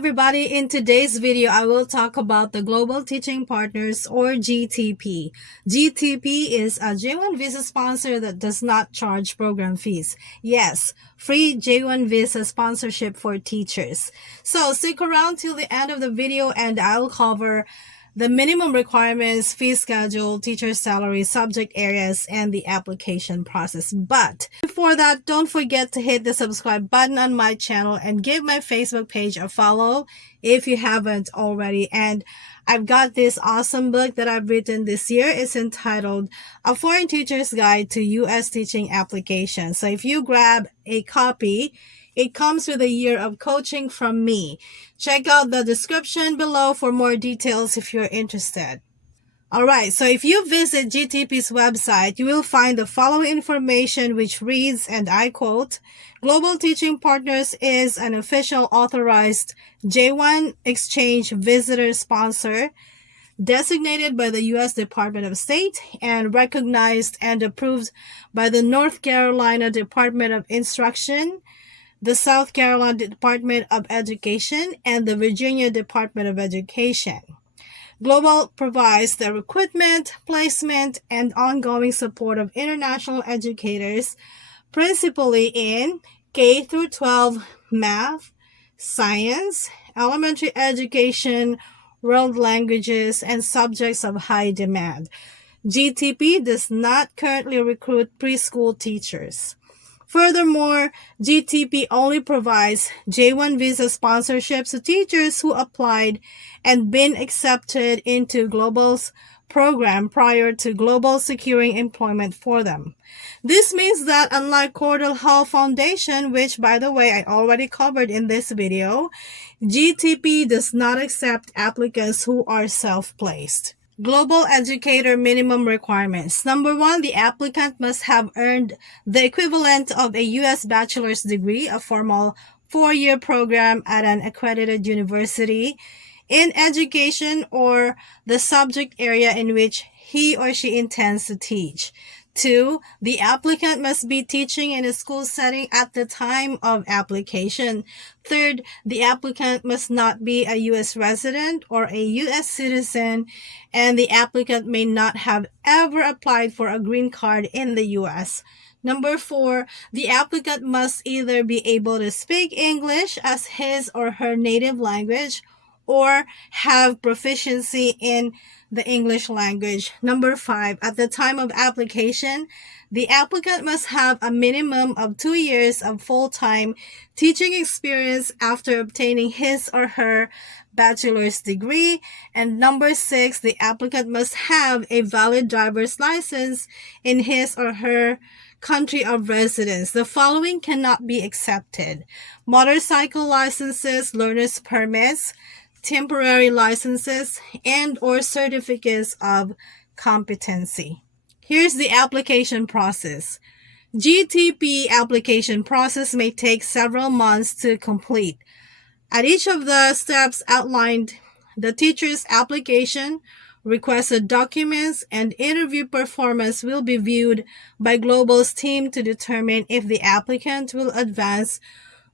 everybody, in today's video I will talk about the Global Teaching Partners or GTP. GTP is a J-1 visa sponsor that does not charge program fees. Yes, free J-1 visa sponsorship for teachers. So stick around till the end of the video and I'll cover the minimum requirements, fee schedule, teacher salary, subject areas, and the application process. But before that, don't forget to hit the subscribe button on my channel and give my Facebook page a follow if you haven't already. And I've got this awesome book that I've written this year. It's entitled A Foreign Teacher's Guide to U.S. Teaching Applications. So if you grab a copy, it comes with a year of coaching from me. Check out the description below for more details if you're interested. Alright, so if you visit GTP's website, you will find the following information which reads, and I quote, Global Teaching Partners is an official authorized J-1 exchange visitor sponsor designated by the U.S. Department of State and recognized and approved by the North Carolina Department of Instruction, the South Carolina Department of Education, and the Virginia Department of Education. Global provides the recruitment, placement, and ongoing support of international educators, principally in K through 12 math, science, elementary education, world languages, and subjects of high demand. GTP does not currently recruit preschool teachers. Furthermore, GTP only provides J-1 visa sponsorships to teachers who applied and been accepted into Global's program prior to Global securing employment for them. This means that unlike Cordell Hull Foundation, which by the way I already covered in this video, GTP does not accept applicants who are self-placed. Global educator minimum requirements. Number 1, the applicant must have earned the equivalent of a U.S. bachelor's degree, a formal 4-year program at an accredited university in education or the subject area in which he or she intends to teach. 2, the applicant must be teaching in a school setting at the time of application. 3, the applicant must not be a U.S. resident or a U.S. citizen, and the applicant may not have ever applied for a green card in the U.S. Number 4, the applicant must either be able to speak English as his or her native language or have proficiency in the English language. Number 5, at the time of application, the applicant must have a minimum of 2 years of full-time teaching experience after obtaining his or her bachelor's degree. And number 6, the applicant must have a valid driver's license in his or her country of residence. The following cannot be accepted: motorcycle licenses, learner's permits, temporary licenses, and or certificates of competency. Here's the application process. GTP application process may take several months to complete. At each of the steps outlined, the teacher's application, requested documents, and interview performance will be viewed by Global's team to determine if the applicant will advance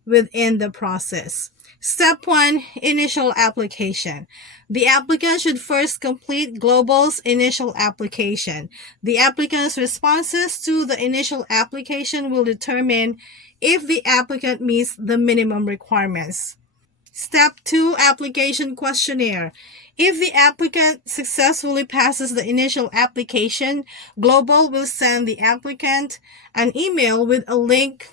within the process. Step 1, initial application. The applicant should first complete Global's initial application. The applicant's responses to the initial application will determine if the applicant meets the minimum requirements. Step 2, application questionnaire. If the applicant successfully passes the initial application, Global will send the applicant an email with a link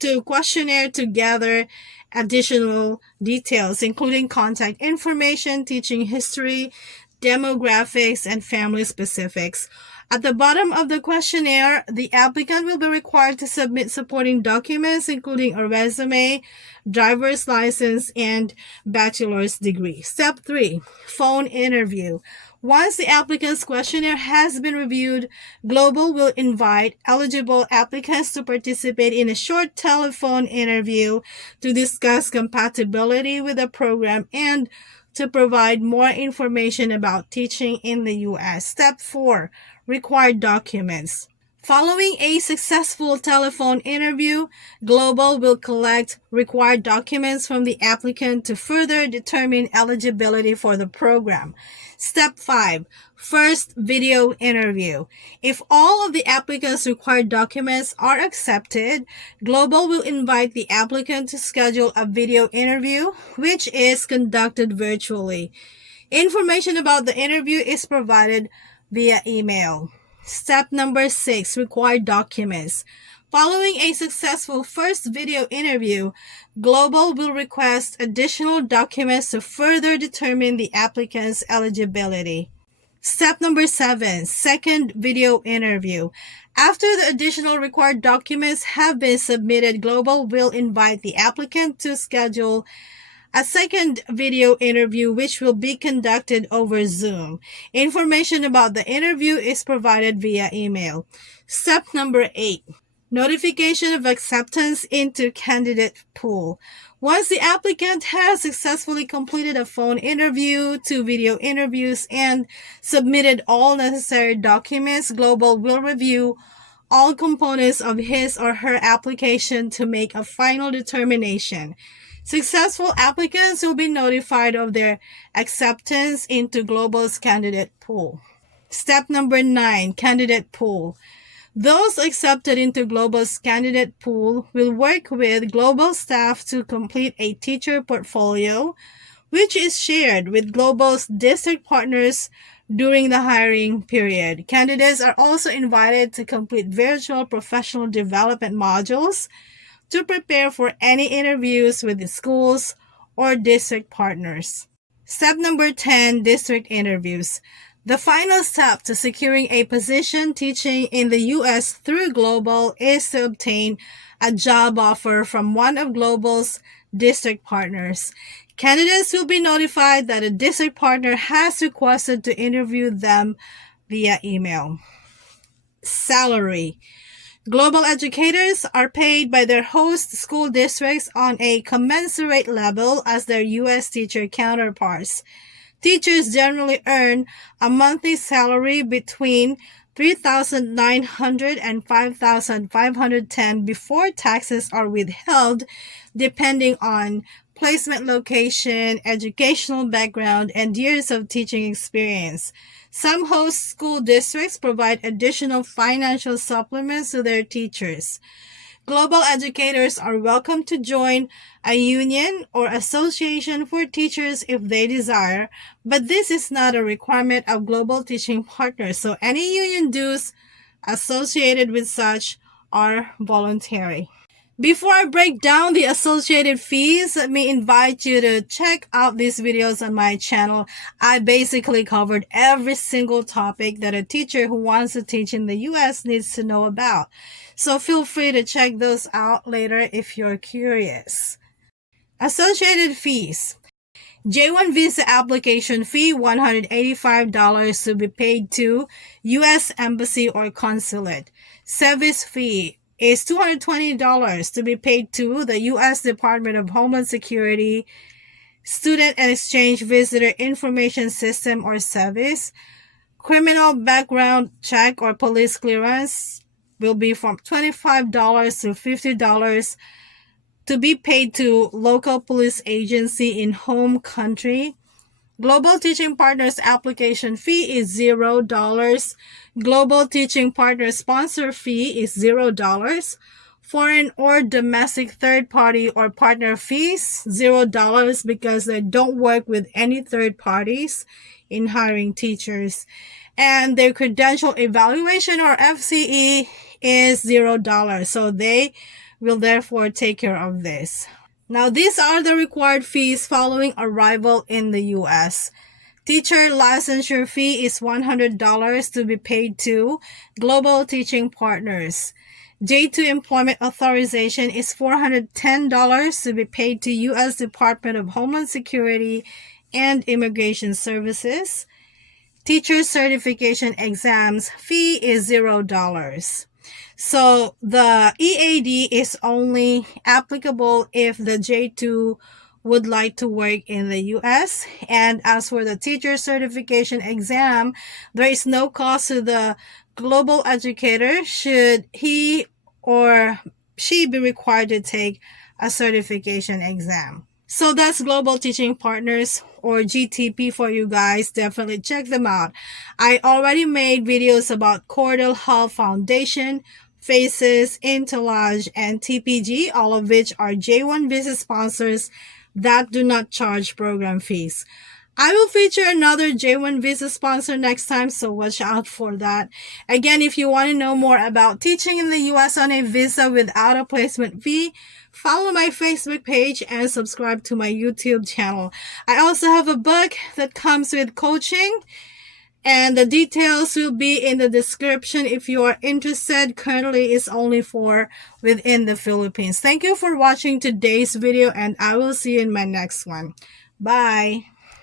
to questionnaire to gather additional details, including contact information, teaching history, demographics, and family specifics. At the bottom of the questionnaire, the applicant will be required to submit supporting documents, including a resume, driver's license, and bachelor's degree. Step 3, phone interview. Once the applicant's questionnaire has been reviewed, Global will invite eligible applicants to participate in a short telephone interview to discuss compatibility with the program and to provide more information about teaching in the U.S. Step 4, required documents. Following a successful telephone interview, Global will collect required documents from the applicant to further determine eligibility for the program. Step 5. First video interview. If all of the applicant's required documents are accepted, Global will invite the applicant to schedule a video interview, which is conducted virtually. Information about the interview is provided via email. Step number 6, required documents. Following a successful first video interview, Global will request additional documents to further determine the applicant's eligibility. Step number 7, second video interview. After the additional required documents have been submitted, Global will invite the applicant to schedule a second video interview, which will be conducted over Zoom. Information about the interview is provided via email. Step number 8, notification of acceptance into candidate pool. Once the applicant has successfully completed a phone interview, 2 video interviews, and submitted all necessary documents, Global will review all components of his or her application to make a final determination. Successful applicants will be notified of their acceptance into Global's candidate pool. Step number 9, candidate pool. Those accepted into Global's candidate pool will work with Global staff to complete a teacher portfolio, which is shared with Global's district partners during the hiring period. Candidates are also invited to complete virtual professional development modules to prepare for any interviews with the schools or district partners. Step number 10, district interviews. The final step to securing a position teaching in the U.S. through Global is to obtain a job offer from one of Global's district partners. Candidates will be notified that a district partner has requested to interview them via email. Salary. Global educators are paid by their host school districts on a commensurate level as their U.S. teacher counterparts. Teachers generally earn a monthly salary between $3,900 and $5,510 before taxes are withheld, depending on placement location, educational background, and years of teaching experience. Some host school districts provide additional financial supplements to their teachers. Global educators are welcome to join a union or association for teachers if they desire, but this is not a requirement of Global Teaching Partners, so any union dues associated with such are voluntary. Before I break down the associated fees, let me invite you to check out these videos on my channel. I basically covered every single topic that a teacher who wants to teach in the U.S. needs to know about. So feel free to check those out later if you're curious. Associated fees. J-1 visa application fee, $185 to be paid to U.S. Embassy or Consulate. Service fee is $220 to be paid to the U.S. Department of Homeland Security, Student and Exchange Visitor Information System or Service. Criminal background check or police clearance will be from $25 to $50 to be paid to local police agency in home country. Global Teaching Partners application fee is $0. Global Teaching Partners sponsor fee is $0. Foreign or domestic third party or partner fees, $0 because they don't work with any third parties in hiring teachers. And their credential evaluation or FCE is $0. So they will therefore take care of this. Now, these are the required fees following arrival in the U.S. Teacher licensure fee is $100 to be paid to Global Teaching Partners. J-2 employment authorization is $410 to be paid to U.S. Department of Homeland Security and Immigration Services. Teacher certification exams fee is $0. So the EAD is only applicable if the J-2 would like to work in the U.S. And as for the teacher certification exam, there is no cost to the global educator, should he or she be required to take a certification exam? So that's Global Teaching Partners or GTP for you guys. Definitely check them out. I already made videos about Cordell Hull Foundation, FACES, Intelage, and TPG, all of which are J-1 visa sponsors that do not charge program fees. I will feature another J-1 visa sponsor next time, so watch out for that. Again, if you want to know more about teaching in the US on a visa without a placement fee, follow my Facebook page and subscribe to my YouTube channel. I also have a book that comes with coaching, and the details will be in the description if you are interested. Currently, it's only for within the Philippines. Thank you for watching today's video, and I will see you in my next one. Bye.